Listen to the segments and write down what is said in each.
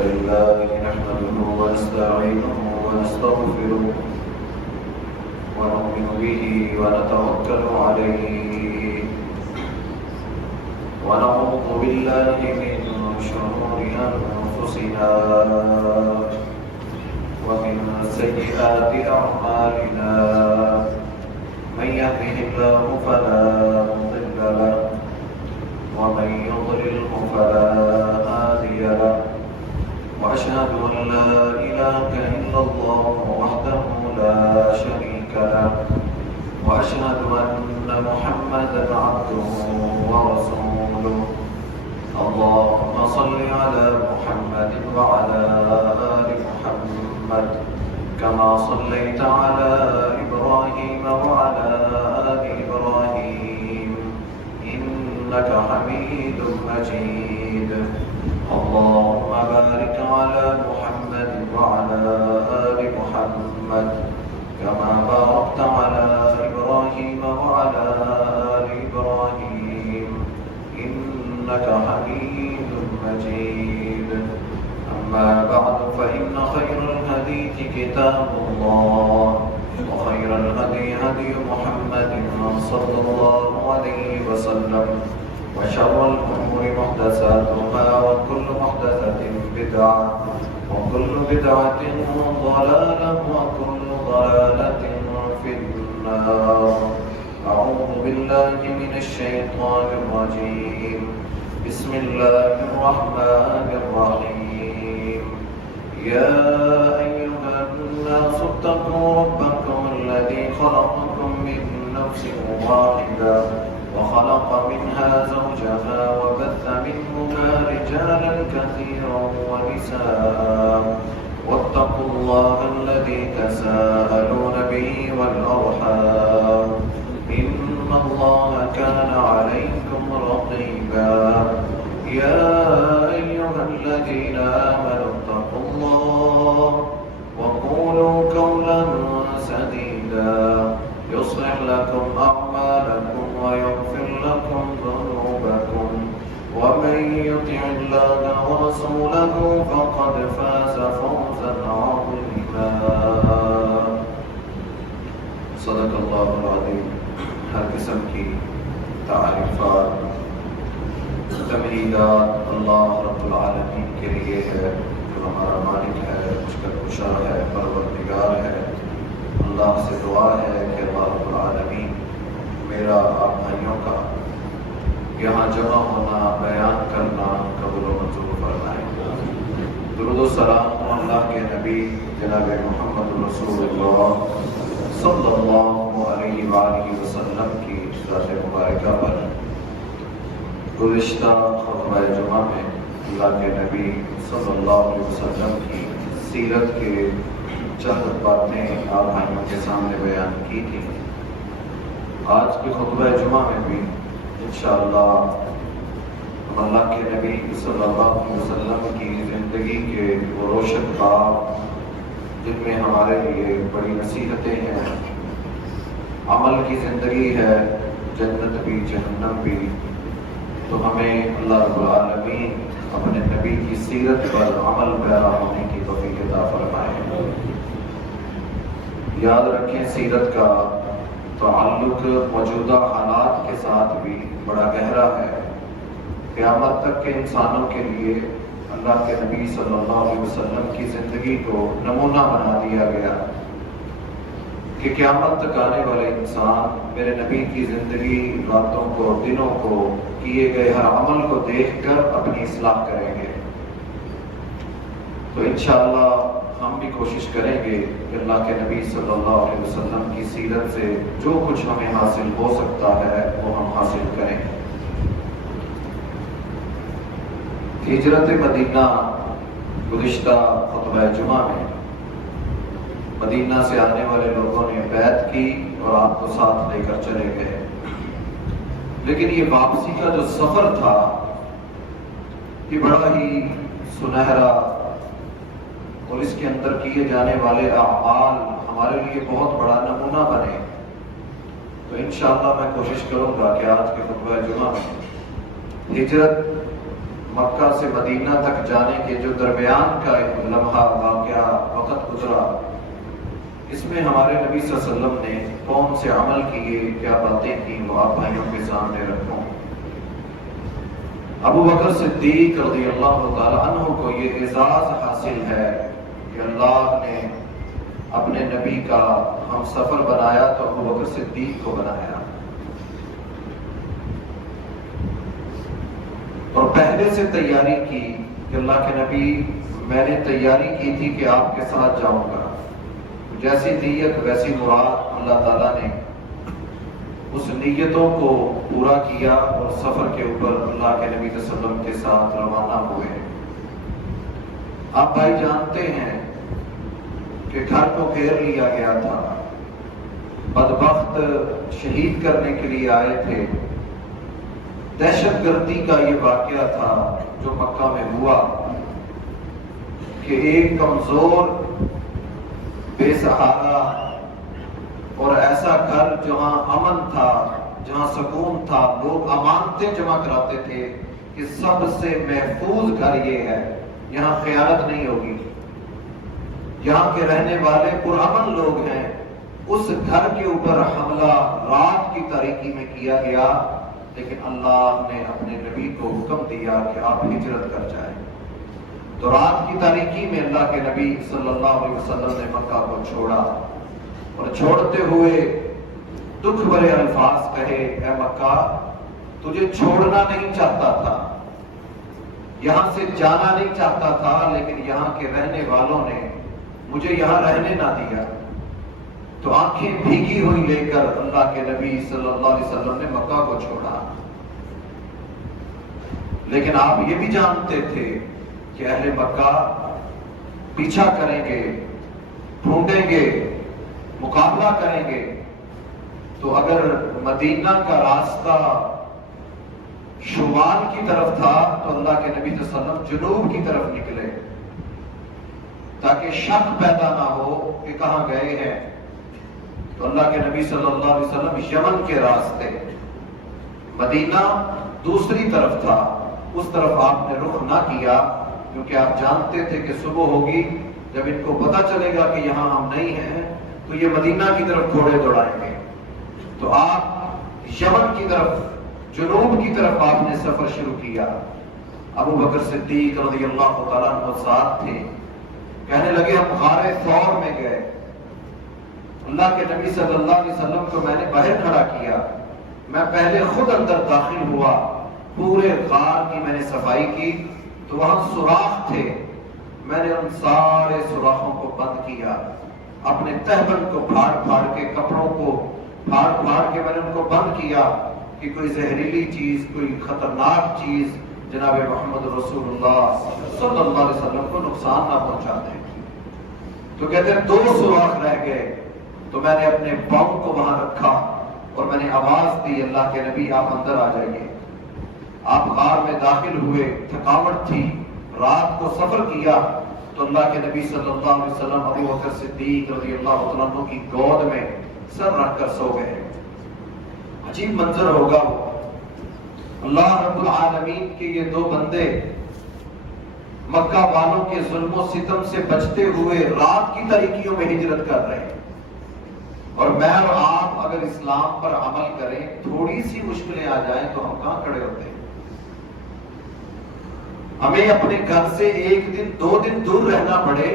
لله نحمده ونستعينه ونستغفره ونؤمن به ونتوكل عليه ونعوذ بالله من شرور أنفسنا ومن سيئات أعمالنا من يهده الله فلا مضل له ومن يضلله فلا هادي له وأشهد أن لا إله إلا الله وحده لا شريك له وأشهد أن محمدا عبده ورسوله اللهم صل على محمد وعلى آل محمد كما صليت على إبراهيم وعلى آل إبراهيم إنك حميد مجيد اللهم بارك على محمد وعلى آل محمد كما باركت على إبراهيم وعلى آل إبراهيم إنك حميد مجيد أما بعد فإن خير الحديث كتاب الله وخير الهدي هدي محمد صلى الله عليه وسلم وشر الأمور محدثاتها وكل محدثة بدعة وكل بدعة ضلالة وكل ضلالة في النار أعوذ بالله من الشيطان الرجيم بسم الله الرحمن الرحيم يا أيها الناس اتقوا ربكم الذي خلقكم من نفس واحدة وخلق منها زوجها وبث منهما رجالا كثيرا ونساء واتقوا الله الذي تساءلون به والأرحام إن الله كان عليكم رقيبا يا أيها الذين آمنوا اتقوا الله وقولوا قولا سديدا يصلح لكم أعمالكم ويغفر لكم ذنوبكم ومن يطع الله ورسوله فقد فاز فوزا عظيما صدق الله العظيم ہر قسم کی تعریفات تمہیدات اللہ رب العالمین کے لیے ہے جو ہمارا مالک ہے مشکل کشا ہے پروردگار ہے اللہ سے دعا ہے کہ اللہ رب العالمین میرا آپ بھائیوں کا یہاں جمع ہونا بیان کرنا قبول و منظور فرمائے درود و سلام اللہ کے نبی جناب محمد رسول اللہ صلی اللہ علیہ وآلہ وسلم کی ذات مبارکہ پر گزشتہ خطبہ جمعہ میں اللہ کے نبی صلی اللہ علیہ وسلم کی سیرت کے چند باتیں آپ بھائیوں کے سامنے بیان کی تھی آج کے خطبہ جمعہ میں بھی انشاءاللہ ہم اللہ کے نبی صلی اللہ علیہ وسلم کی زندگی کے وہ روشن باب جن میں ہمارے لیے بڑی نصیحتیں ہیں عمل کی زندگی ہے جنت بھی جہنم بھی تو ہمیں اللہ رب العالمین اپنے نبی کی سیرت پر عمل پیرا ہونے کی توفیق عطا فرمائے یاد رکھیں سیرت کا تعلق موجودہ حالات کے ساتھ بھی بڑا گہرا ہے قیامت تک کے انسانوں کے لیے اللہ کے نبی صلی اللہ علیہ وسلم کی زندگی کو نمونہ بنا دیا گیا کہ قیامت تک آنے والے انسان میرے نبی کی زندگی راتوں کو دنوں کو کیے گئے ہر عمل کو دیکھ کر اپنی اصلاح کریں گے تو انشاءاللہ ہم بھی کوشش کریں گے کہ اللہ کے نبی صلی اللہ علیہ وسلم کی سیرت سے جو کچھ ہمیں حاصل ہو سکتا ہے وہ ہم حاصل کریں ہجرت مدینہ گزشتہ خطبہ جمعہ میں مدینہ سے آنے والے لوگوں نے بیعت کی اور آپ کو ساتھ لے کر چلے گئے لیکن یہ واپسی کا جو سفر تھا یہ بڑا ہی سنہرا اور اس کے اندر کیے جانے والے اعمال ہمارے لیے بہت بڑا نمونہ بنے تو انشاءاللہ میں کوشش کروں گا کہ آج کے خطبہ جمعہ میں ہجرت مکہ سے مدینہ تک جانے کے جو درمیان کا ایک لمحہ واقعہ وقت گزرا، اس میں ہمارے نبی صلی اللہ علیہ وسلم نے کون سے عمل کیے، کیا باتیں کی، وہ آپ بھائیوں کے سامنے رکھوں۔ ابو بکر صدیق رضی اللہ تعالی عنہ کو یہ اعزاز حاصل ہے کہ اللہ نے اپنے نبی کا ہم سفر بنایا تو ابو بکر صدیق کو بنایا، اور پہلے سے تیاری کی کہ اللہ کے نبی میں نے تیاری کی تھی کہ آپ کے ساتھ جاؤں گا، جیسی نیت ویسی مراد، اللہ تعالیٰ نے اس نیتوں کو پورا کیا اور سفر کے اوپر اللہ کے نبی صلی اللہ علیہ وسلم کے ساتھ روانہ ہوئے۔ آپ بھائی جانتے ہیں کہ گھر کو گھیر لیا گیا تھا، بدبخت شہید کرنے کے لیے آئے تھے۔ دہشت گردی کا یہ واقعہ تھا جو مکہ میں ہوا کہ ایک کمزور، بے سہارا اور ایسا گھر جہاں امن تھا، جہاں سکون تھا، لوگ امانتیں جمع کراتے تھے کہ سب سے محفوظ گھر یہ ہے، یہاں خیانت نہیں ہوگی، یہاں کے رہنے والے پرامن لوگ ہیں، اس گھر کے اوپر حملہ رات کی تاریکی میں کیا گیا، لیکن اللہ نے اپنے نبی کو حکم دیا کہ آپ ہجرت کر جائیں۔ تو رات کی تاریکی میں اللہ کے نبی صلی اللہ علیہ وسلم نے مکہ کو چھوڑا، اور چھوڑتے ہوئے دکھ بھرے الفاظ کہے، اے مکہ تجھے چھوڑنا نہیں چاہتا تھا، یہاں سے جانا نہیں چاہتا تھا، لیکن یہاں کے رہنے والوں نے مجھے یہاں رہنے نہ دیا۔ تو آنکھیں بھیگی ہوئی لے کر اللہ کے نبی صلی اللہ علیہ وسلم نے مکہ کو چھوڑا، لیکن آپ یہ بھی جانتے تھے کہ اہل مکہ پیچھا کریں گے، ڈھونڈیں گے، مقابلہ کریں گے۔ تو اگر مدینہ کا راستہ شمال کی طرف تھا تو اللہ کے نبی صلی اللہ علیہ وسلم جنوب کی طرف نکلے تاکہ شک پیدا نہ ہو کہ کہاں گئے ہیں۔ تو اللہ کے نبی صلی اللہ علیہ وسلم یمن کے راستے، مدینہ دوسری طرف تھا، اس طرف آپ نے رخ نہ کیا، کیونکہ آپ جانتے تھے کہ صبح ہوگی، جب ان کو پتہ چلے گا کہ یہاں ہم نہیں ہیں تو یہ مدینہ کی طرف گھوڑے دوڑائیں گے۔ تو آپ یمن کی طرف، جنوب کی طرف آپ نے سفر شروع کیا۔ ابو بکر صدیق رضی اللہ تعالیٰ عنہ ساتھ تھے، کہنے لگے ہم غار ثور میں گئے، اللہ کے نبی صلی اللہ علیہ وسلم کو میں نے باہر کھڑا کیا، میں پہلے خود اندر داخل ہوا، پورے غار کی میں نے صفائی کی، تو وہاں سوراخ تھے، میں نے ان سارے سوراخوں کو بند کیا، اپنے تہبند کو پھاڑ پھاڑ کے، کپڑوں کو پھاڑ پھاڑ کے میں نے ان کو بند کیا کہ کوئی زہریلی چیز، کوئی خطرناک چیز جناب محمد رسول اللہ صلی اللہ علیہ وسلم کو نقصان نہ پہنچا دے۔ تو کہتے ہیں 2 سوراخ رہ گئے، تو میں نے اپنے پاؤں کو وہاں رکھا اور میں نے آواز دی، اللہ کے نبی آپ اندر آ جائیے۔ آپ غار میں داخل ہوئے، تھکاوٹ تھی، رات کو سفر کیا، تو اللہ کے نبی صلی اللہ علیہ وسلم ابو بکر صدیق رضی اللہ عنہ کی گود میں سر رکھ کر سو گئے۔ عجیب منظر ہوگا وہ، اللہ رب العالمین کے یہ 2 بندے مکہ والوں کے ظلم و ستم سے بچتے ہوئے رات کی تاریکیوں میں ہجرت کر رہے ہیں، اور میں اور آپ اگر اسلام پر عمل کریں، تھوڑی سی مشکلیں آ جائیں تو ہم کہاں کھڑے ہوتے ہیں؟ ہمیں اپنے گھر سے 1 دن 2 دن دور رہنا پڑے،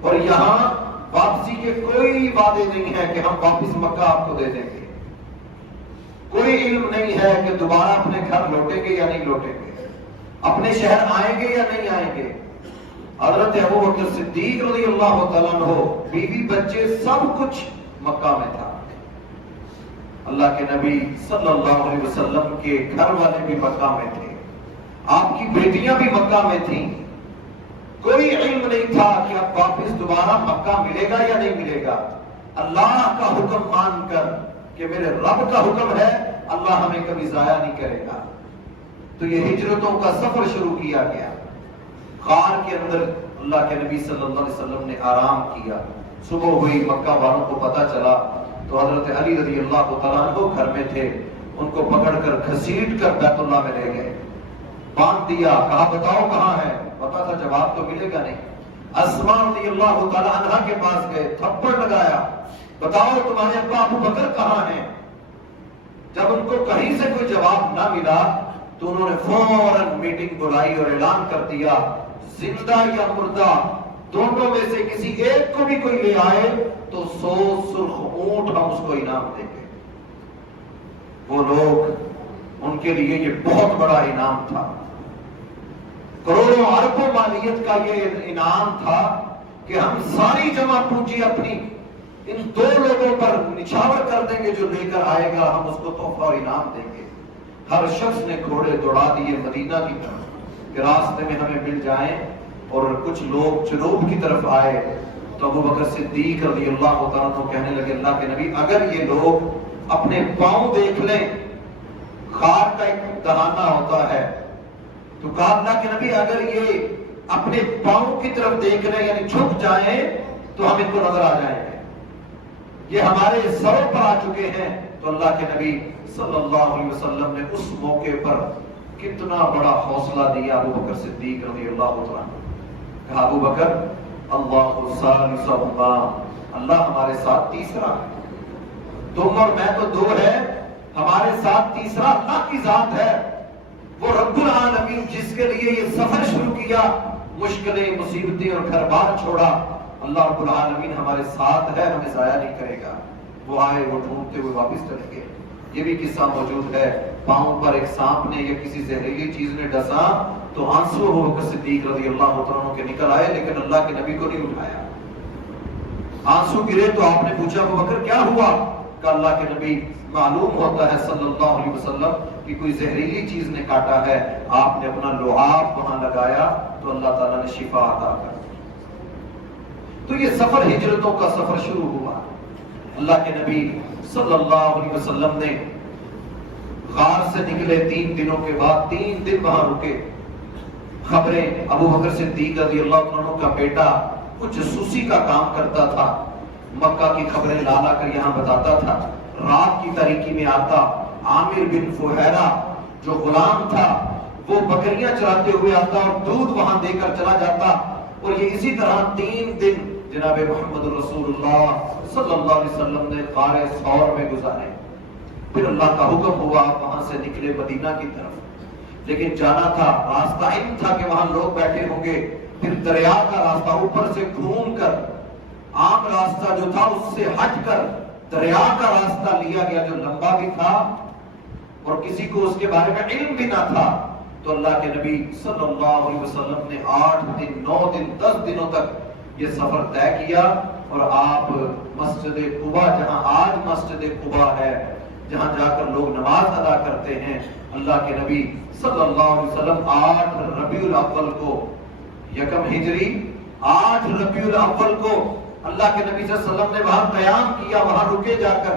اور یہاں واپسی کے کوئی وعدے نہیں ہے کہ ہم واپس مکہ آپ کو دے دیں گے، کوئی علم نہیں ہے کہ دوبارہ اپنے گھر لوٹیں گے یا نہیں لوٹیں گے، اپنے شہر آئیں گے یا نہیں آئیں گے۔ حضرت ابو بکر صدیق رضی اللہ تعالیٰ عنہ، بیوی بچے سب کچھ مکہ میں تھا، اللہ کے نبی صلی اللہ علیہ وسلم کے گھر والے بھی مکہ میں تھے، آپ کی بیٹیاں بھی مکہ میں تھیں، کوئی علم نہیں تھا کہ اب واپس دوبارہ مکہ ملے گا یا نہیں ملے گا۔ اللہ کا حکم مان کر کہ میرے رب کا حکم ہے، اللہ ہمیں کبھی ضائع نہیں کرے گا، تو یہ ہجرتوں کا سفر شروع کیا گیا۔ غار کے اندر اللہ کے نبی صلی اللہ علیہ وسلم نے آرام کیا، صبح ہوئی، مکہ والوں کو پتہ چلا تو حضرت علی رضی اللہ تعالیٰ عنہ گھر میں تھے، ان کو پکڑ کر گھسیٹ کر بیت اللہ میں لے گئے، باندھ دیا، کہا بتاؤ کہاں ہے؟ پتا تھا جواب تو ملے گا نہیں۔ اسماء رضی اللہ تعالی عنہا کے پاس گئے، تھپڑ لگایا، بتاؤ تمہارے ابا ابو بکر کہاں ہیں؟ جب ان کو کہیں سے کوئی جواب نہ ملا تو انہوں نے فوراً میٹنگ بلائی اور اعلان کر دیا زندہ یا مردہ دونوں میں سے کسی ایک کو بھی کوئی لے آئے تو 100 سرخ اونٹ ہم اس کو انعام دیں گے۔ وہ لوگ، ان کے لیے یہ بہت بڑا انعام تھا، کروڑوں اربوں مالیت کا یہ انعام تھا کہ ہم ساری جمع پونجی اپنی ان 2 لوگوں پر نچھاور کر دیں گے، جو لے کر آئے گا ہم اس کو تحفہ اور انعام دیں گے۔ ہر شخص نے گھوڑے دوڑا دیے مدینہ کی طرف کہ راستے میں ہمیں مل جائیں، اور کچھ لوگ جنوب کی طرف آئے تو ابو بکر صدیق رضی اللہ تعالیٰ عنہ کہنے لگے اللہ کے نبی اگر یہ لوگ اپنے پاؤں دیکھ لیں، خار کا ایک دہانہ ہوتا ہے، تو کہا اللہ کے نبی اگر یہ اپنے پاؤں کی طرف دیکھ لیں یعنی جھک جائیں تو ہم ان کو نظر آ جائیں گے، یہ ہمارے سروں پر آ چکے ہیں۔ تو اللہ کے نبی صلی اللہ علیہ وسلم نے اس موقع پر کتنا بڑا حوصلہ دیا ابو بکر صدیق رضی اللہ عنہ، کہا ابو بکر اللہ ثالثہما، اللہ ہمارے ساتھ تیسرا ہے، تم اور میں تو 2 ہے، ہمارے ساتھ تیسرا اللہ کی ذات ہے، وہ رب العالمین جس کے لیے یہ سفر شروع کیا، مشکلیں مصیبتیں اور گھر بار چھوڑا، اللہ رب العالمین ہمارے ساتھ ہے، ہمیں ضائع نہیں کرے گا۔ وہ آئے، وہ ڈھونڈتے ہوئے واپس چلے گئے۔ یہ بھی قصہ موجود ہے، پاؤں پر ایک سانپ نے یا کسی زہریلی چیز نے ڈسا تو آنسو ابو بکر صدیق رضی اللہ عنہ کے نکل آئے، لیکن اللہ کے نبی کو نہیں اٹھایا۔ آنسو گرے تو آپ نے پوچھا ابو بکر کیا ہوا؟ کہ اللہ کے نبی معلوم ہوتا ہے صلی اللہ علیہ وسلم کہ کوئی زہریلی چیز نے کاٹا ہے، آپ نے اپنا لعاب وہاں لگایا تو اللہ تعالیٰ نے شفا عطا کر دی۔ تو یہ سفر ہجرتوں کا سفر شروع ہوا۔ اللہ کے نبی صلی اللہ علیہ وسلم نے غار سے نکلے 3 دنوں کے بعد 3 دن وہاں رکے۔ خبریں، ابو بکر صدیق رضی اللہ عنہ کا بیٹا کچھ جاسوسی کا کام کرتا تھا، مکہ کی خبریں لا لا کر یہاں بتاتا تھا۔ رات کی تاریکی میں آتا، عامر بن فہیرہ جو غلام تھا وہ بکریاں چراتے ہوئے آتا اور دودھ وہاں دے کر چلا جاتا، اور یہ اسی طرح 3 دن جناب محمد رسول اللہ صلی اللہ علیہ وسلم نے غار ثور میں گزارے۔ پھر اللہ کا حکم ہوا وہاں سے نکلے مدینہ کی طرف، لیکن جانا تھا، راستہ ان تھا کہ وہاں لوگ بیٹھے ہوں گے، پھر دریا کا راستہ اوپر سے گھوم کر، عام راستہ جو تھا اس سے ہٹ کر دریا کا راستہ لیا گیا جو لمبا بھی تھا اور کسی کو اس کے بارے میں علم بھی نہ تھا۔ تو اللہ کے نبی صلی اللہ علیہ وسلم نے 8 دن 9 دن 10 دنوں تک یہ سفر طے کیا، اور آپ مسجد قباء، جہاں آج مسجد قباء ہے، جہاں جا کر لوگ نماز ادا کرتے ہیں، اللہ کے نبی صلی اللہ علیہ وسلم 8 ربیع الاول کو، یکم ہجری 8 ربیع الاول کو اللہ کے نبی صلی اللہ علیہ وسلم نے وہاں قیام کیا، وہاں رکے جا کر،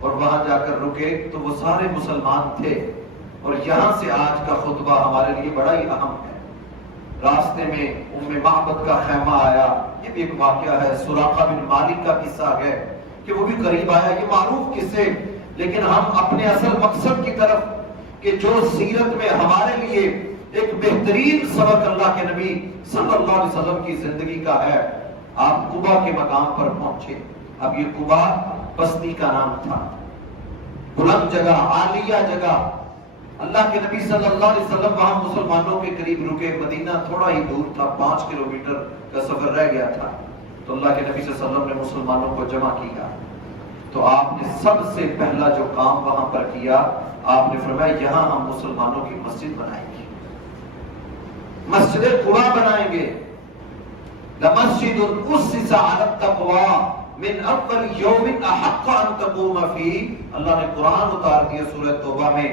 اور وہاں جا کر رکے تو وہ سارے مسلمان تھے۔ اور یہاں سے آج کا خطبہ ہمارے لیے بڑا ہی اہم ہے۔ راستے میں ام معبد کا خیمہ آیا، یہ بھی ایک واقعہ ہے، سراقہ بن مالک کا قصہ ہے کہ وہ بھی قریب آیا، یہ معروف قصے، لیکن ہم اپنے اصل مقصد کی طرف کہ جو سیرت میں ہمارے لیے ایک بہترین سبق اللہ کے نبی صلی اللہ علیہ وسلم کی زندگی کا ہے۔ آپ قباء کے مقام پر پہنچے۔ اب یہ قباء بستی کا نام تھا، بلند جگہ، عالیہ جگہ۔ اللہ کے نبی صلی اللہ علیہ وسلم وہاں مسلمانوں کے قریب رکے، مدینہ تھوڑا ہی دور تھا، 5 کلومیٹر کا سفر رہ گیا تھا۔ تو اللہ کے نبی صلی اللہ علیہ وسلم نے مسلمانوں کو جمع کیا، تو آپ نے سب سے پہلا جو کام وہاں پر کیا، آپ نے فرمایا یہاں ہم مسلمانوں کی مسجد بنائیں گے، مسجد قباء بنائیں گے۔ لَمَسْجِدٌ أُسِّسَ عَلَى التَّقْوَى مِنْ أَوَّلِ يَوْمٍ أَحَقَّ أَن تَقُومَ فِيهِ۔ اللہ نے قرآن اتار دیا سورہ توبہ میں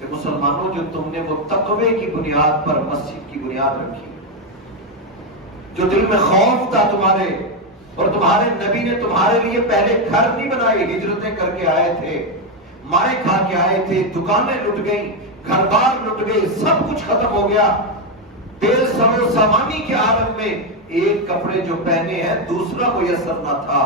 کہ مسلمانوں جو تم نے وہ تقوی کی بنیاد پر مسجد کی بنیاد رکھی، جو دل میں خوف تھا تمہارے، اور تمہارے نبی نے تمہارے لیے پہلے گھر نہیں بنائے، ہجرتیں کر کے آئے تھے، مارے کھا کے آئے تھے، دکانیں لٹ گئیں، گھر بار لٹ گئے، سب کچھ ختم ہو گیا، بے سر و سامانی کے عالم میں ایک کپڑے جو پہنے ہیں دوسرا میسر نہ تھا۔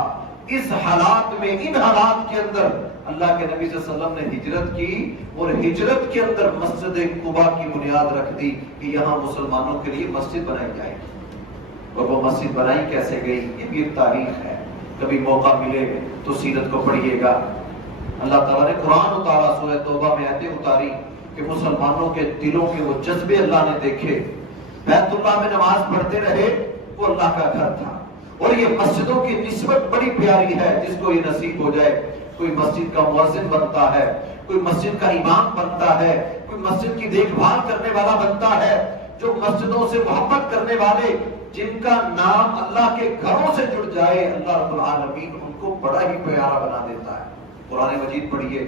اس حالات میں، ان حالات کے اندر اللہ کے نبی صلی اللہ علیہ وسلم نے ہجرت کی اور ہجرت کے اندر مسجد قباء کی بنیاد رکھ دی کہ یہاں مسلمانوں کے لیے مسجد بنائی جائے گی۔ اور وہ مسجد بنائی کیسے گئی یہ بھی ایک تاریخ ہے، کبھی موقع ملے تو سیرت کو پڑھیے گا۔ اللہ تعالیٰ نے قرآن اتارا، سورہ توبہ میں آیتیں اتاری کہ مسلمانوں کے دلوں کے وہ جذبے اللہ نے دیکھے، بیت اللہ میں نماز پڑھتے رہے، وہ اللہ کا گھر تھا۔ اور یہ مسجدوں کی نسبت بڑی پیاری ہے، جس کو یہ نصیب ہو جائے، کوئی مسجد کا مؤذن بنتا ہے، کوئی مسجد کا امام بنتا ہے، کوئی مسجد کی دیکھ بھال کرنے والا بنتا ہے، جو مسجدوں سے محبت کرنے والے، جن کا نام اللہ کے گھروں سے جڑ جائے، اللہ رب العالمین ان کو بڑا ہی پیارا بنا دیتا ہے۔ قرآن مجید پڑھیے،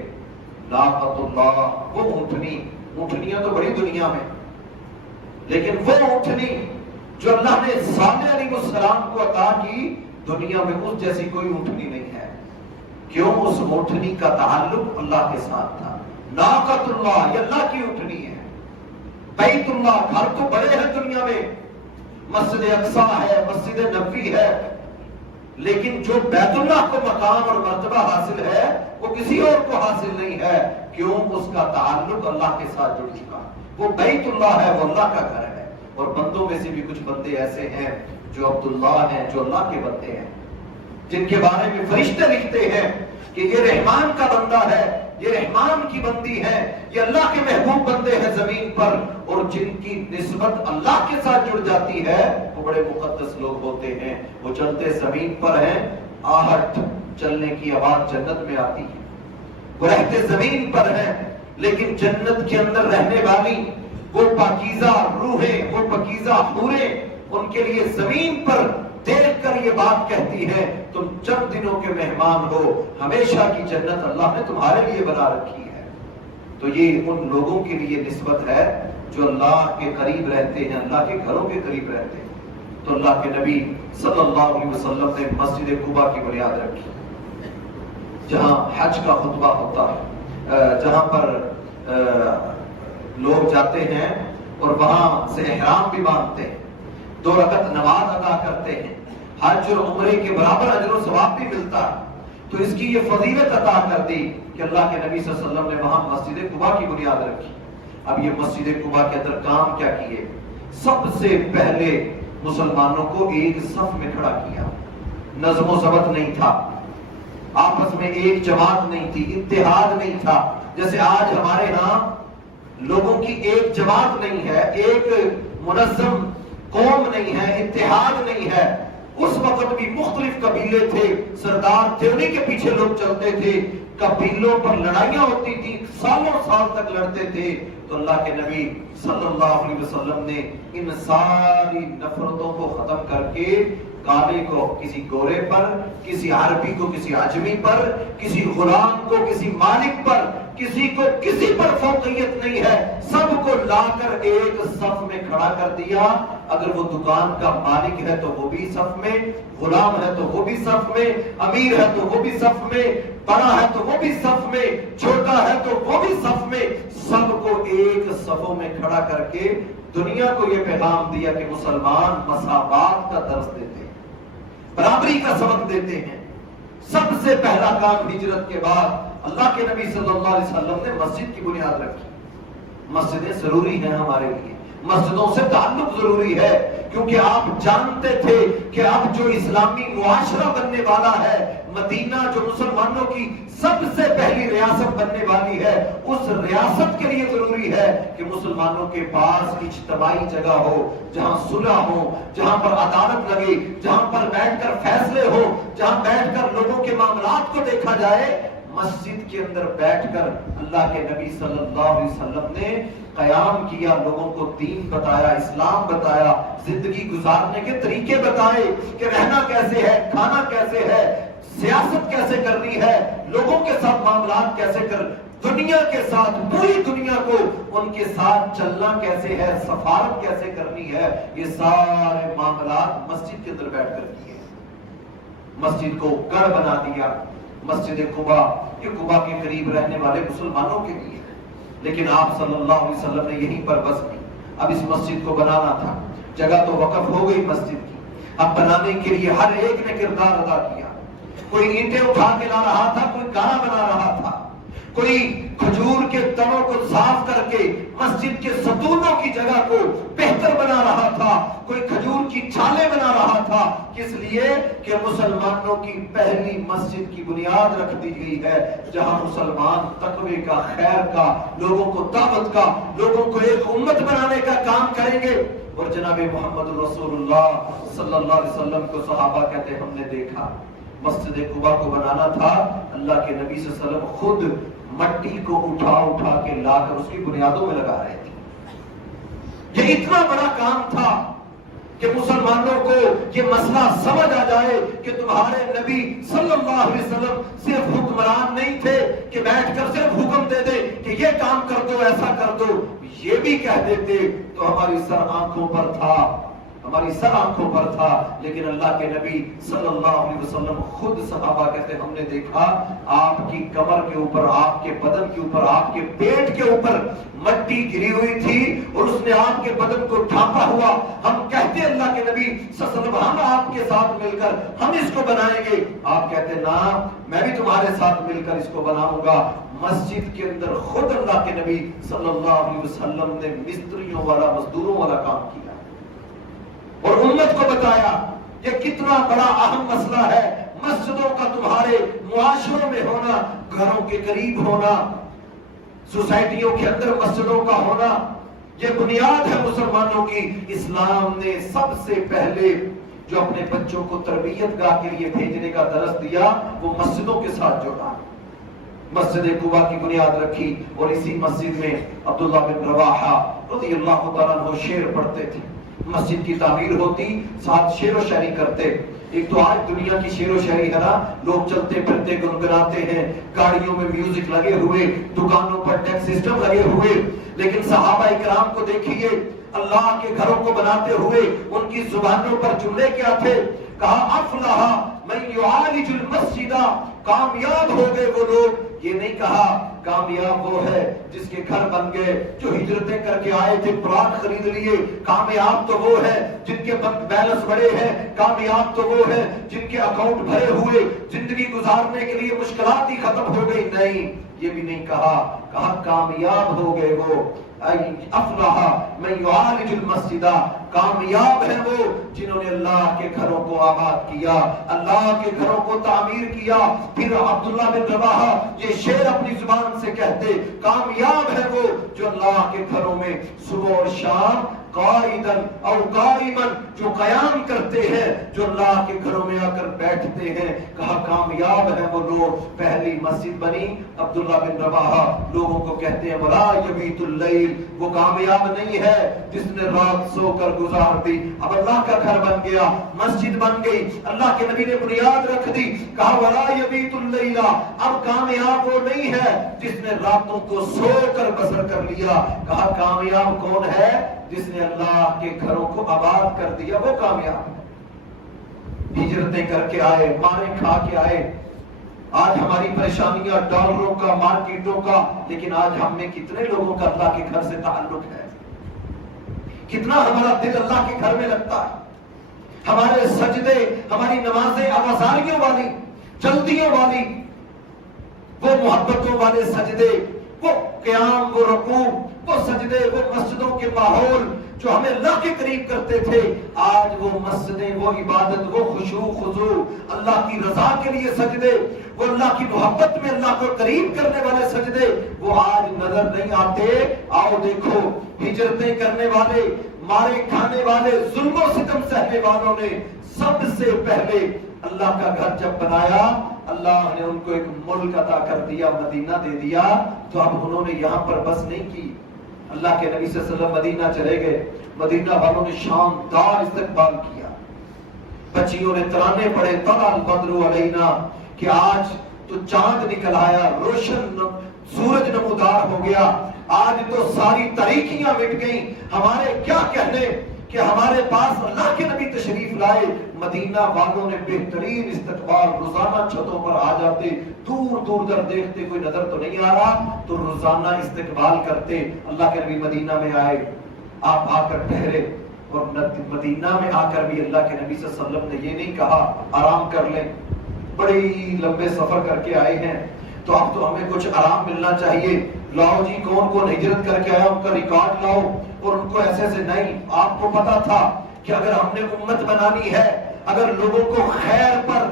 ناقۃ اللہ، وہ اونٹنی، اونٹنیاں تو بڑی دنیا میں، لیکن وہ اونٹنی جو اللہ نے صالح علیہ السلام کو عطا کی، دنیا میں اس جیسی کوئی اونٹنی نہیں ہے۔ کیوں؟ اس اونٹنی کا تعلق اللہ کے ساتھ تھا۔ ناقۃ اللہ، یہ اللہ کی اونٹنی ہے۔ بیت اللہ، گھر تو بڑے ہیں دنیا میں، مسجد اقصی ہے، مسجد نبوی ہے، لیکن جو بیت اللہ کو مقام اور مرتبہ حاصل ہے وہ کسی اور کو حاصل نہیں ہے۔ کیوں؟ اس کا تعلق اللہ کے ساتھ جڑ چکا۔ وہ بیت اللہ ہے، وہ اللہ کا گھر ہے۔ اور بندوں میں سے بھی کچھ بندے ایسے ہیں جو عبداللہ ہیں، جو اللہ کے بندے ہیں، جن کے بارے میں فرشتے لکھتے ہیں کہ یہ رحمان کا بندہ ہے، یہ رحمان کی بندی ہے، یہ اللہ کے محبوب بندے ہیں زمین پر، اور جن کی نسبت اللہ کے ساتھ جڑ جاتی ہے وہ بڑے مقدس لوگ ہوتے ہیں۔ وہ چلتے زمین پر ہیں، آہٹ چلنے کی آواز جنت میں آتی ہے۔ وہ رہتے زمین پر ہیں، لیکن جنت کے اندر رہنے والی وہ پاکیزہ روحیں، وہ پاکیزہ حوریں ان کے لیے زمین پر دیکھ کر یہ بات کہتی ہے، تم چند دنوں کے مہمان ہو، ہمیشہ کی جنت اللہ نے تمہارے لیے بنا رکھی ہے۔ تو یہ ان لوگوں کے لیے نسبت ہے جو اللہ کے قریب رہتے ہیں، اللہ کے گھروں کے قریب رہتے ہیں۔ تو اللہ کے نبی صلی اللہ علیہ وسلم نے مسجد قباء کی بنیاد رکھی، جہاں حج کا خطبہ ہوتا ہے، جہاں پر لوگ جاتے ہیں اور وہاں سے احرام بھی باندھتے ہیں، 2 رکعت نماز ادا کرتے ہیں، حج اور عمرے کے برابر اجر و ثواب بھی ملتا ہے۔ تو اس کی یہ فضیلت عطا کر دی کہ اللہ کے نبی صلی اللہ علیہ وسلم نے وہاں مسجد قباء کی بنیاد رکھی۔ اب یہ مسجد قباء کے اندر کام کیا کیے؟ سب سے پہلے مسلمانوں کو ایک صف میں کھڑا کیا۔ نظم و ضبط نہیں تھا، آپس میں ایک جماعت نہیں تھی، اتحاد نہیں تھا۔ جیسے آج ہمارے ہاں لوگوں کی ایک جماعت نہیں ہے، ایک منظم قوم نہیں ہے، اتحاد نہیں ہے۔ اس وقت بھی مختلف قبیلے تھے، سردار تھے، کے پیچھے لوگ چلتے تھے، قبیلوں پر لڑائیاں ہوتی تھی، سالوں سال تک لڑتے تھے۔ تو اللہ کے نبی صلی اللہ علیہ وسلم نے ان ساری نفرتوں کو ختم کر کے کالے کو کسی گورے پر، کسی عربی کو کسی عجمی پر، کسی غلام کو کسی مالک پر، کسی کو کسی پر فوقیت نہیں ہے، سب کو لا کر ایک صف میں کھڑا کر دیا۔ اگر وہ دکان کا مالک ہے تو وہ بھی صف میں، غلام ہے تو وہ بھی صف میں، امیر ہے تو وہ بھی صف میں، بڑا ہے تو وہ بھی صف میں، چھوٹا ہے تو وہ بھی صف میں، سب کو ایک صفوں میں کھڑا کر کے دنیا کو یہ پیغام دیا کہ مسلمان مساوات کا درس دیتے ہیں، برابری کا سبق دیتے ہیں۔ سب سے پہلا کام ہجرت کے بعد اللہ کے نبی صلی اللہ علیہ وسلم نے مسجد کی بنیاد رکھی۔ مسجدیں ضروری ہیں ہمارے لیے، مسجدوں سے تعلق ضروری ہے، کیونکہ آپ جانتے تھے کہ اب جو اسلامی معاشرہ بننے والا ہے، مدینہ جو مسلمانوں کی سب سے پہلی ریاست بننے والی ہے، اس ریاست کے لیے ضروری ہے کہ مسلمانوں کے پاس اجتماعی جگہ ہو، جہاں صلح ہو، جہاں پر عدالت لگے، جہاں پر بیٹھ کر فیصلے ہو، جہاں بیٹھ کر لوگوں کے معاملات کو دیکھا جائے۔ مسجد کے اندر بیٹھ کر اللہ کے نبی صلی اللہ علیہ وسلم نے قیام کیا، لوگوں کو دین بتایا، اسلام بتایا، زندگی گزارنے کے طریقے بتائے کہ رہنا کیسے ہے، کھانا کیسے ہے، سیاست کیسے کرنی ہے، لوگوں کے ساتھ معاملات کیسے کر، دنیا کے ساتھ، پوری دنیا کو ان کے ساتھ چلنا کیسے ہے، سفارت کیسے کرنی ہے، یہ سارے معاملات مسجد کے اندر بیٹھ کر کیے۔ مسجد کو گڑھ بنا دیا۔ مسجد قباء یہ قباء کے قریب رہنے والے مسلمانوں کے لیے، لیکن آپ صلی اللہ علیہ وسلم نے یہیں پر بس کی۔ اب اس مسجد کو بنانا تھا، جگہ تو وقف ہو گئی مسجد کی، اب بنانے کے لیے ہر ایک نے کردار ادا کیا۔ کوئی اینٹیں اٹھا کے لا رہا تھا، کوئی گانا بنا رہا تھا، کوئی کھجور کے تنوں کو صاف کر کے مسجد کے ستونوں کی جگہ کو بہتر بنا رہا تھا، کوئی کھجور کی چھالیں بنا رہا تھا. کس لیے؟ کہ مسلمانوں کی پہلی مسجد کی بنیاد رکھ دی گئی ہے جہاں مسلمان تقوی کا، خیر کا، لوگوں کو دعوت کا، لوگوں کو ایک امت بنانے کا کام کریں گے. اور جناب محمد رسول اللہ صلی اللہ علیہ وسلم کو صحابہ کہتے ہم نے دیکھا مسجد قباء کو بنانا تھا، اللہ کے نبی صلی اللہ علیہ وسلم خود مٹی کو اٹھا اٹھا کے لا کر اس کی بنیادوں میں لگا رہے تھے. یہ اتنا بڑا کام تھا کہ مسلمانوں کو یہ مسئلہ سمجھ آ جائے کہ تمہارے نبی صلی اللہ علیہ وسلم صرف حکمران نہیں تھے کہ بیٹھ کر صرف حکم دے دے کہ یہ کام کر دو، ایسا کر دو. یہ بھی کہہ دیتے تو ہماری سر آنکھوں پر تھا، ہماری سر آنکھوں پر تھا. لیکن اللہ کے نبی صلی اللہ علیہ وسلم خود صحابہ کہتے ہم نے دیکھا آپ کی کمر کے اوپر، آپ کے بدن کے اوپر، آپ کے پیٹ کے اوپر مٹی گری ہوئی تھی اور اس نے آپ کے بدن کو ڈھانپا ہوا. ہم کہتے اللہ کے نبی صلی اللہ علیہ وسلم ہم آپ کے ساتھ مل کر ہم اس کو بنائیں گے. آپ کہتے نا میں بھی تمہارے ساتھ مل کر اس کو بناؤں گا. مسجد کے اندر خود اللہ کے نبی صلی اللہ علیہ وسلم نے مستریوں والا، مزدوروں والا کام کیا اور امت کو بتایا یہ کتنا بڑا اہم مسئلہ ہے. مسجدوں کا تمہارے معاشروں میں ہونا، گھروں کے قریب ہونا، سوسائٹیوں کے اندر مسجدوں کا ہونا، یہ بنیاد ہے مسلمانوں کی. اسلام نے سب سے پہلے جو اپنے بچوں کو تربیت گاہ کے لیے بھیجنے کا درس دیا وہ مسجدوں کے ساتھ جوڑا. مسجد قباء کی بنیاد رکھی اور اسی مسجد میں عبداللہ بن رواحہ رضی اللہ تعالیٰ عنہ شعر پڑھتے تھے. مسجد کی تعمیر ہوتی، ساتھ شعر و شاعری کرتے. ایک تو آج دنیا کی شعر و شاعری ہے نا، لوگ چلتے پھرتے گنگناتے ہیں، گاڑیوں میں میوزک لگے ہوئے، دکانوں پر ٹیکس سسٹم لگے ہوئے. لیکن صحابہ اکرام کو دیکھیے اللہ کے گھروں کو بناتے ہوئے ان کی زبانوں پر جملے کیا تھے؟ کہا افلح من یعالج المسجد، کامیاب ہو گئے وہ لوگ. یہ نہیں کہا کامیاب وہ ہے جس کے گھر بن گئے، جو ہجرتیں کر کے آئے تھے پلاٹ خرید لیے. کامیاب تو وہ ہے جن کے بینک بیلنس بڑے ہیں. کامیاب تو وہ ہے جن کے اکاؤنٹ بھرے ہوئے، زندگی گزارنے کے لیے مشکلات ہی ختم ہو گئی. نہیں، یہ بھی نہیں کہا. کہا کامیاب ہو گئے وہ افلح من یعالج المسجد، کامیاب ہیں وہ جنہوں نے اللہ کے گھروں کو آباد کیا، اللہ کے گھروں کو تعمیر کیا. پھر عبداللہ بن رواحہ یہ شعر اپنی زبان سے کہتے کامیاب ہے وہ جو اللہ کے گھروں میں صبح اور شام قائدن او قائمن، جو قیام کرتے ہیں، جو اللہ کے گھروں میں آ کر بیٹھتے ہیں. کہا کامیاب ہے وہ لوگ. پہلی مسجد بنی عبداللہ بن رواحہ لوگوں کو کہتے ہیں ولا یبیت اللیل، وہ کامیاب نہیں ہے جس نے رات سو کر گزار دی. اب اللہ کا گھر بن گیا، مسجد بن گئی، اللہ کے نبی نے بنیاد رکھ دی. کہا ولا یبیت اللیل، اب کامیاب وہ نہیں ہے جس نے راتوں کو سو کر بسر کر لیا. کہا کامیاب کون ہے؟ جس نے اللہ کے گھروں کو آباد کر دیا، وہ کامیاب. ہجرتیں کر کے آئے، مارے کھا کے آئے. آج ہماری پریشانیاں ڈالروں کا، مارکیٹوں کا، لیکن آج ہم میں کتنے لوگوں کا اللہ کے گھر سے تعلق ہے؟ کتنا ہمارا دل اللہ کے گھر میں لگتا ہے؟ ہمارے سجدے، ہماری نمازیں آوازاریوں والی، جلدیوں والی، وہ محبتوں والے سجدے، وہ قیام، وہ رکوع، وہ سجدے، وہ مسجدوں کے ماحول جو ہمیں اللہ کے قریب کرتے تھے. آج وہ مسجدیں، وہ عبادت، وہ خشوع خضوع، اللہ کی رضا کے لیے سجدے، وہ اللہ کی محبت میں اللہ کو قریب کرنے والے سجدے، وہ آج نظر نہیں آتے. آؤ دیکھو، ہجرتیں کرنے والے، مارے کھانے والے، ظلم و ستم سہنے والوں نے سب سے پہلے اللہ کا گھر جب بنایا، اللہ نے ان کو ایک ملک عطا کر دیا، مدینہ دے دیا. تو اب انہوں نے یہاں پر بس نہیں کی. اللہ کے نبی صلی اللہ علیہ وسلم مدینہ چلے گئے، مدینہ والوں نے شاندار استقبال کیا. بچیوں نے ترانے پڑے طلع البدر علینا، کہ آج تو چاند نکل آیا، روشن سورج نمودار ہو گیا، آج تو ساری تاریکیاں مٹ گئیں. ہمارے کیا کہنے کہ ہمارے پاس اللہ کے نبی تشریف لائے. مدینہ والوں نے بہترین استقبال، روزانہ چھتوں پر آ جاتے، دور دور در دیکھتے کوئی نظر تو نہیں آ رہا، تو روزانہ استقبال کرتے. اللہ کے نبی مدینہ میں آئے، آپ آ کر ٹھہرے، اور مدینہ میں آ کر بھی اللہ کے نبی صلی اللہ علیہ وسلم نے یہ نہیں کہا آرام کر لیں، بڑی لمبے سفر کر کے آئے ہیں تو اب تو ہمیں کچھ آرام ملنا چاہیے، لاؤ جی کون کون ہجرت کر کے آیا ان کا ریکارڈ لاؤ، اور ان کو ایسے سے نہیں، آپ کو پتا تھا کہ اگر ہم نے امت بنانی ہے، اگر لوگوں کو خیر پر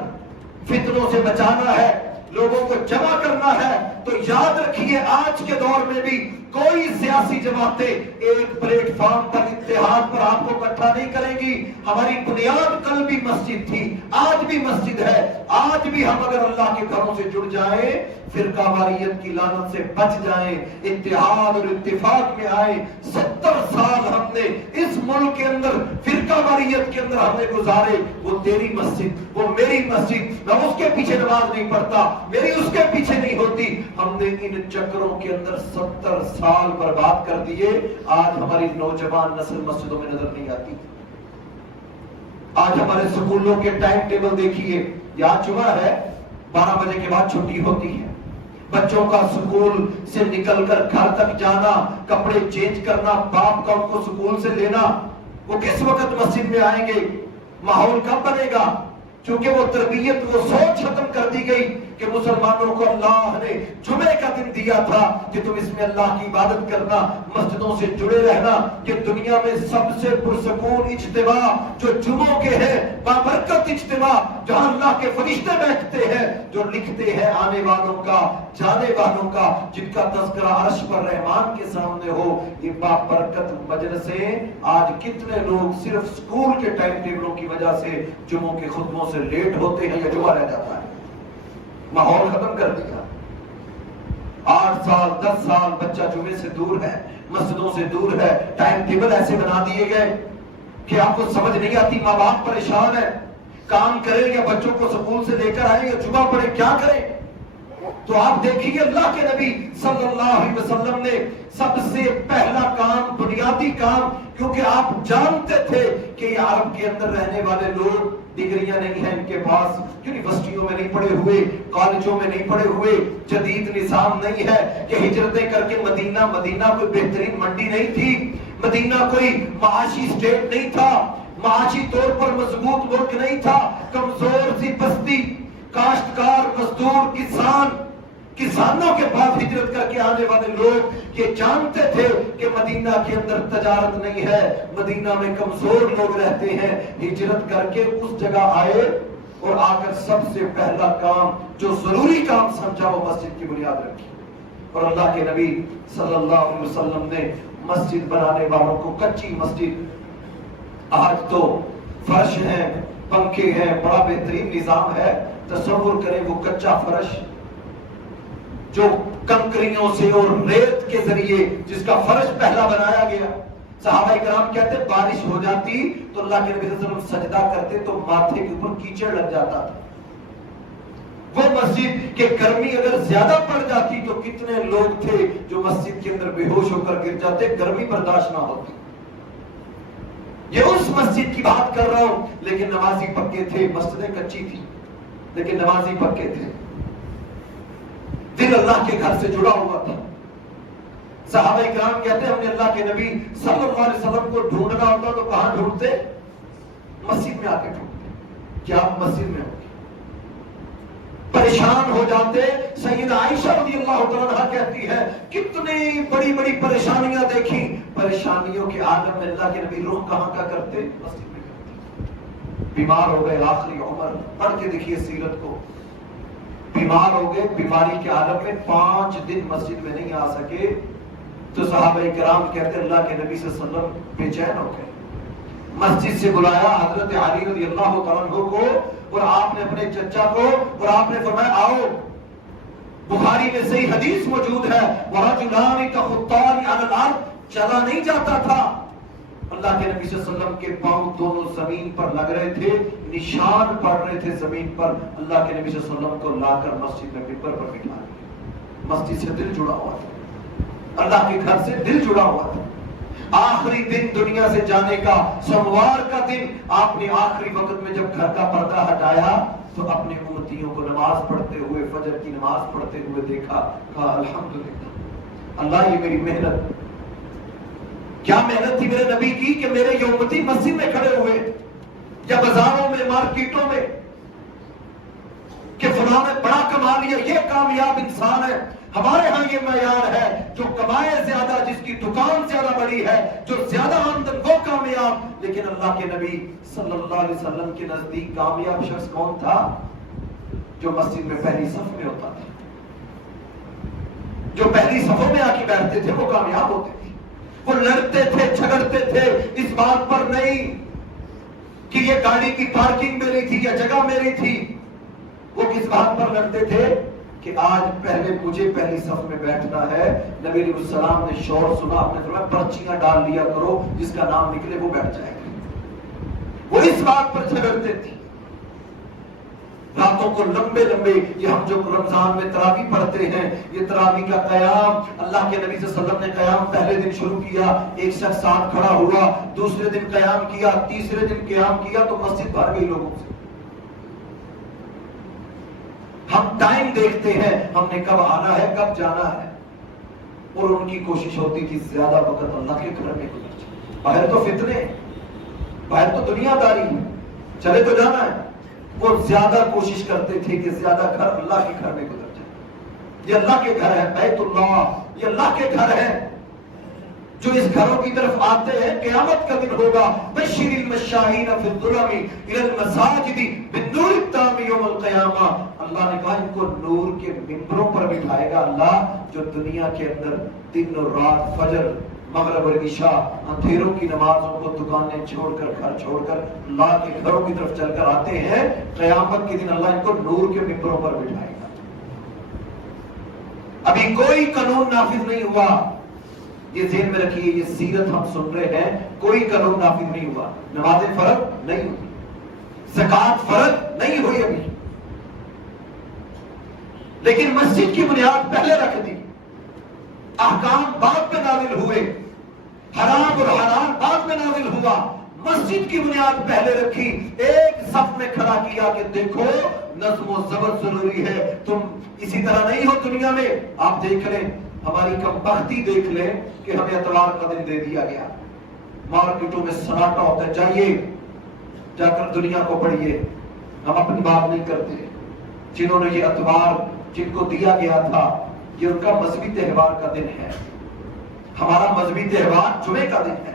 فتنوں سے بچانا ہے، لوگوں کو جمع کرنا ہے، تو یاد رکھیے آج کے دور میں بھی کوئی سیاسی جماعتیں ایک پلیٹ فارم پر اتحاد پر آپ کو اکٹھا نہیں کریں گی۔ ہماری بنیاد کل بھی مسجد تھی، آج بھی مسجد ہے، آج بھی ہم اگر اللہ کے گھروں سے جڑ جائیں، فرقہ واریت کی لعنت سے بچ جائیں، اتحاد اور اتفاق میں آئے۔ 70 سال ہم نے اس ملک کے اندر فرقہ واریت کے اندر ہم نے گزارے، وہ تیری مسجد، وہ میری مسجد، میں اس کے پیچھے نماز نہیں پڑھتا، میری اس کے پیچھے نہیں ہوتی، ہم نے ان چکروں کے اندر 70 سال برباد کر دیے۔ آج ہماری نوجوان نسل مسجدوں میں نظر نہیں آتی۔ آج ہمارے سکولوں کے ٹائم ٹیبل دیکھیے، یاد جمعہ ہے 12 بجے کے بعد چھٹی ہوتی ہے، بچوں کا سکول سے نکل کر گھر تک جانا، کپڑے چینج کرنا، باپ کا ان کو سکول سے لینا، وہ کس وقت مسجد میں آئیں گے؟ ماحول کب بنے گا؟ چونکہ وہ تربیت، وہ سوچ ختم کر دی گئی کہ مسلمانوں کو اللہ نے جمعے کا دن دیا تھا کہ تم اس میں اللہ کی عبادت کرنا، مسجدوں سے جڑے رہنا۔ یہ دنیا میں سب سے پرسکون اجتماع جو جمعوں کے ہیں، بابرکت اجتماع جہاں اللہ کے فرشتے بیٹھتے ہیں، جو لکھتے ہیں آنے والوں کا، جانے والوں کا، جن کا تذکرہ عرش پر رحمان کے سامنے ہو، یہ بابرکت مجلسیں آج کتنے لوگ صرف سکول کے ٹائم ٹیبلوں کی وجہ سے جمعوں کے خطبوں سے لیٹ ہوتے ہیں یا جمعہ رہ جاتا ہے۔ ماحول ختم کر دیا۔ 8 سال 10 سال بچہ جمعے سے دور ہے، مسجدوں سے دور ہے، ٹائم ٹیبل ایسے بنا دیے گئے کہ آپ کو سمجھ نہیں آتی۔ ماں باپ پریشان ہے، کام کریں یا بچوں کو سکول سے لے کر آئیں یا جمعہ پڑھیں، کیا کریں؟ تو آپ دیکھیے اللہ کے نبی صلی اللہ علیہ وسلم نے سب سے پہلا کام، بنیادی کام، کیونکہ آپ جانتے تھے کہ یہ عرب کے اندر رہنے والے لوگ ڈگریاں نہیں ہیں ان کے پاس، یونیورسٹیوں میں نہیں پڑھے ہوئے، کالجوں میں نہیں پڑھے ہوئے، جدید نظام نہیں ہے کہ ہجرتیں کر کے مدینہ کوئی بہترین منڈی نہیں تھی، مدینہ کوئی معاشی سٹیٹ نہیں تھا، معاشی طور پر مضبوط ملک نہیں تھا، کمزور سی بستی، کاشتکار، مزدور، کسانوں کے پاس ہجرت کر کے آنے والے لوگ یہ جانتے تھے کہ مدینہ کے اندر تجارت نہیں ہے، مدینہ میں کمزور لوگ رہتے ہیں، ہجرت کر کے اس جگہ آئے اور آ کر سب سے پہلا کام جو ضروری کام سمجھا وہ مسجد کی بنیاد رکھی۔ اور اللہ کے نبی صلی اللہ علیہ وسلم نے مسجد بنانے والوں کو کچی مسجد، آج تو فرش ہیں، پنکھے ہیں، بڑا بہترین نظام ہے، تصور کریں وہ کچا فرش جو کنکریوں سے اور ریت کے ذریعے جس کا فرش پہلا بنایا گیا۔ صحابہ کرام کہتے بارش ہو جاتی تو اللہ کے نبی صلی اللہ علیہ وسلم سجدہ کرتے تو ماتھے کے اوپر کیچڑ لگ جاتا تھا۔ وہ مسجد کہ گرمی اگر زیادہ پڑ جاتی تو کتنے لوگ تھے جو مسجد کے اندر بے ہوش ہو کر گر جاتے، گرمی برداشت نہ ہوتی۔ یہ اس مسجد کی بات کر رہا ہوں، لیکن نمازی پکے تھے، مسجدیں کچی تھی لیکن نمازی پکے تھے، دل اللہ کے گھر سے جڑا ہوا تھا۔ صحابہ کرام کہتے ہیں ہم نے اللہ کے نبی صلی اللہ علیہ وسلم کو ڈھونڈنا ہوتا تو کہاں ڈھونڈتے؟ مسجد میں آ کے ڈھونڈتے کہ آپ مسجد میں ہوں گے۔ پریشان ہو جاتے، سیدہ عائشہ رضی اللہ تعالیٰ عنہا کہتی ہے کتنی بڑی بڑی پریشانیاں دیکھی، پریشانیوں کے عالم میں اللہ کے نبی رخ کہاں کا کرتے؟ مسجد میں کرتے۔ بیمار ہو گئے آخری عمر، پڑھ کے دیکھیے سیرت کو، بیمار ہو گئے، بیماری کے عالم میں 5 دن مسجد میں نہیں آ سکے تو صحابہ کرام کہتے اللہ کے نبی صلی اللہ علیہ وسلم بے چین ہو گئے۔ مسجد سے بلایا حضرت علی رضی اللہ تعالیٰ عنہ کو اور آپ نے اپنے چچا کو اور آپ نے فرمایا آؤ، بخاری میں صحیح حدیث موجود ہے وَرَجُلَانِ تَخُطَّانِ عَلَى الْأَرْضِ، چلا نہیں جاتا تھا، اللہ کے نبی صلی اللہ علیہ وسلم کے پاؤں دونوں زمین پر لگ رہے تھے، نشان پڑ رہے تھے زمین پر، اللہ کے نبی صلی اللہ علیہ وسلم کو لا کر مسجد میں ممبر پر بٹھا دیا۔ مسجد سے دل جڑا ہوا تھا، اللہ کے گھر سے دل جڑا ہوا تھا۔ آخری دن دنیا سے جانے کا، سوموار کا دن، آپ نے آخری وقت میں جب گھر کا پردہ ہٹایا تو اپنے امتیوں کو نماز پڑھتے ہوئے، فجر کی نماز پڑھتے ہوئے دیکھا، کہا الحمدللہ، اللہ یہ میری محنت، کیا محنت تھی میرے نبی کی کہ میرے یہ امتی مسجد میں کھڑے ہوئے یا بازاروں میں، مارکیٹوں میں، کہ فلاں نے بڑا کما لیا یہ کامیاب انسان ہے. ہمارے ہاں یہ معیار ہے جو کمائے زیادہ، جس کی دکان زیادہ بڑی ہے، جو زیادہ آمدن وہ کامیاب. لیکن اللہ کے نبی صلی اللہ علیہ وسلم کے نزدیک کامیاب شخص کون تھا؟ جو مسجد میں پہلی صف میں ہوتا تھا، جو پہلی صفوں میں آ کے بیٹھتے تھے وہ کامیاب ہوتے تھے. وہ لڑتے تھے جھگڑتے تھے اس بات پر نہیں کہ یہ گاڑی کی پارکنگ میری تھی یا جگہ میری تھی. وہ کس بات پر لڑتے تھے کہ آج پہلے مجھے پہلی صف میں بیٹھنا ہے. نبی علیہ السلام نے شور سنا، آپ نے فرمایا پرچیاں ڈال لیا کرو، جس کا نام نکلے وہ بیٹھ جائے گا. وہ اس بات پر جھگڑتے تھے. راتوں کو لمبے لمبے، یہ ہم جو رمضان میں تراویح پڑھتے ہیں، یہ تراویح کا قیام اللہ کے نبی صلی اللہ علیہ وسلم نے قیام پہلے دن شروع کیا، ایک شخص ساتھ کھڑا ہوا، دوسرے دن قیام کیا، تیسرے دن قیام کیا تو مسجد بھر گئی لوگوں سے. ہم ٹائم دیکھتے ہیں ہم نے کب آنا ہے کب جانا ہے، اور ان کی کوشش ہوتی تھی زیادہ وقت اللہ کے گھر میں گزر جائے. باہر تو فتنے، باہر تو دنیا داری ہے، چلے تو جانا ہے. وہ زیادہ کوشش کرتے تھے کہ زیادہ گھر اللہ کے گھر میں گزر جائے. یہ اللہ کے گھر ہے، بیت اللہ یہ اللہ کے گھر ہے. جو اس گھروں کی طرف آتے ہیں قیامت کا دن ہوگا، بشر المشائین فی الظلم الی المساجد بالنور التام یوم القیامہ. اللہ نے کہا ان کو نور کے ممبروں پر بٹھائے گا اللہ، جو دنیا کے اندر دن اور رات، فجر مغرب اور عشاء، اندھیروں کی نمازوں کو دکانیں چھوڑ کر گھر چھوڑ کر اللہ کے گھروں کی طرف چل کر آتے ہیں. قیامت کے دن اللہ ان کو نور کے ممبروں پر بٹھائے گا. ابھی کوئی قانون نافذ نہیں ہوا، یہ ذہن میں رکھیے. یہ سیرت ہم سن رہے ہیں، کوئی قانون نافذ نہیں ہوا. نمازیں فرض نہیں ہوئی، زکوٰۃ فرض نہیں ہوئی ابھی، لیکن مسجد کی بنیاد پہلے رکھ دی. احکام بعد میں نازل ہوئے، حرام اور حلال بعد میں نازل ہوا. مسجد کی بنیاد پہلے رکھی، ایک صف میں کھڑا کیا کہ دیکھو نظم و ضبط ضروری ہے. تم اسی طرح نہیں ہو دنیا میں. آپ دیکھ لیں، ہماری کم بختی دیکھ لیں کہ ہمیں اتوار کا دن دے دیا گیا. مارکیٹوں میں سناٹا ہوتا ہے، جائیے جا کر دنیا کو پڑھیے. ہم اپنی بات نہیں کرتے. جنہوں نے یہ اتوار جن کو دیا گیا تھا، یہ ان کا مذہبی تہوار کا دن ہے. ہمارا مذہبی تہوار جمعے کا دن ہے.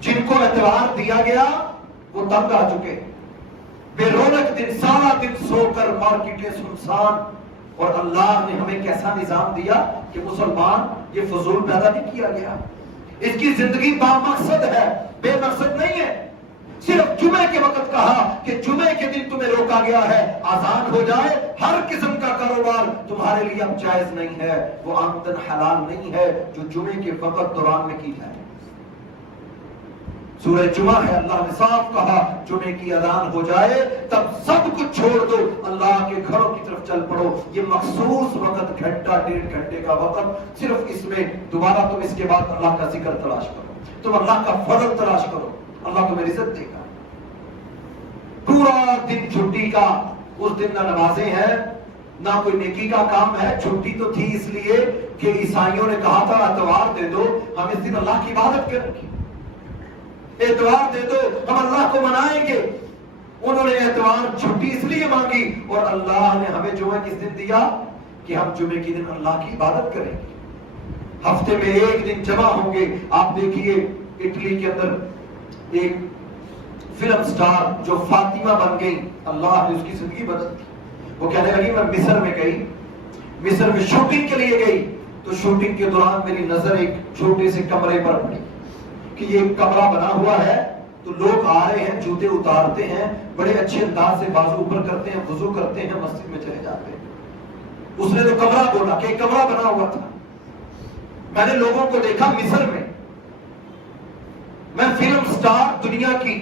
جن کو اتوار دیا گیا وہ تنگ آ چکے. بے رونق دن، سارا دن سو کر مارکیٹیں سنسان. اور اللہ نے ہمیں کیسا نظام دیا کہ مسلمان یہ فضول پیدا نہیں کیا گیا. اس کی زندگی با مقصد ہے، بے مقصد نہیں ہے. صرف جمعے کے وقت کہا کہ جمعے کے دن تمہیں روکا گیا ہے، آزان ہو جائے ہر قسم کا کاروبار تمہارے لیے اب جائز نہیں ہے. وہ آمدن حلال نہیں ہے جو جمعے کے وقت دوران میں کی جائے. سورہ جمعہ ہے، اللہ نے صاف کہا جمعے کی اذان ہو جائے تب سب کچھ چھوڑ دو، اللہ کے گھروں کی طرف چل پڑو. یہ مخصوص وقت، گھنٹہ ڈیڑھ گھنٹے کا وقت، صرف اس میں دوبارہ تم اس کے بعد اللہ کا ذکر تلاش کرو، تم اللہ کا فضل تلاش کرو، اللہ تمہیں رزق دے گا. پورا دن چھٹی کا، اس دن نہ نمازیں ہیں نہ کوئی نیکی کا کام ہے. چھٹی تو تھی اس لیے کہ عیسائیوں نے کہا تھا اتوار دے دو، ہم اس دن اللہ کی عبادت کریں گے. اتوار دے دو، ہم اللہ کو منائیں گے. انہوں نے اتوار چھٹی اس لیے مانگی، اور اللہ نے ہمیں جمعہ کس دن دیا کہ ہم جمعے کے دن اللہ کی عبادت کریں گے. ہفتے میں ایک دن جمع ہوں گے. آپ دیکھیے اٹلی کے اندر ایک فلم سٹار جو فاطمہ بن گئی، اللہ نے اس کی زندگی بدل دی. وہ کہنے لگی میں مصر میں گئی، مصر میں شوٹنگ کے لیے گئی، تو شوٹنگ کے دوران میری نظر ایک چھوٹے سے کمرے پر پڑی کہ یہ کمرہ بنا ہوا ہے، تو لوگ آ رہے ہیں، جوتے اتارتے ہیں، بڑے اچھے انداز سے بازو اوپر کرتے ہیں، وضو کرتے ہیں، مسجد میں چلے جاتے ہیں. اس نے تو کمرہ بولا کہ ایک کمرہ بنا ہوا تھا. میں نے لوگوں کو دیکھا مصر میں. میں فلم سٹار دنیا کی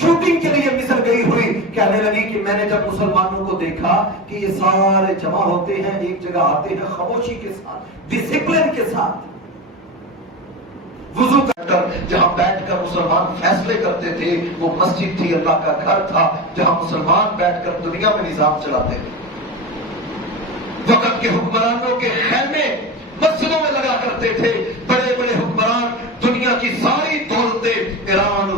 شوٹنگ کے لیے مصر گئی ہوئی، کہنے لگی کہ میں نے جب مسلمانوں کو دیکھا کہ یہ سارے جمع ہوتے ہیں، ایک جگہ آتے ہیں خاموشی کے ساتھ، ڈسپلن کے ساتھ، وضو کر جہاں بیٹھ کر مسلمان فیصلے کرتے تھے، وہ مسجد تھی، اللہ کا گھر تھا جہاں مسلمان بیٹھ کر دنیا میں نظام چلاتے تھے. وقت کے حکمرانوں کے خیمے مسجدوں میں لگا کرتے تھے. بڑے بڑے حکمران دنیا کی ساری دولتیں، ایران،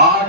8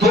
2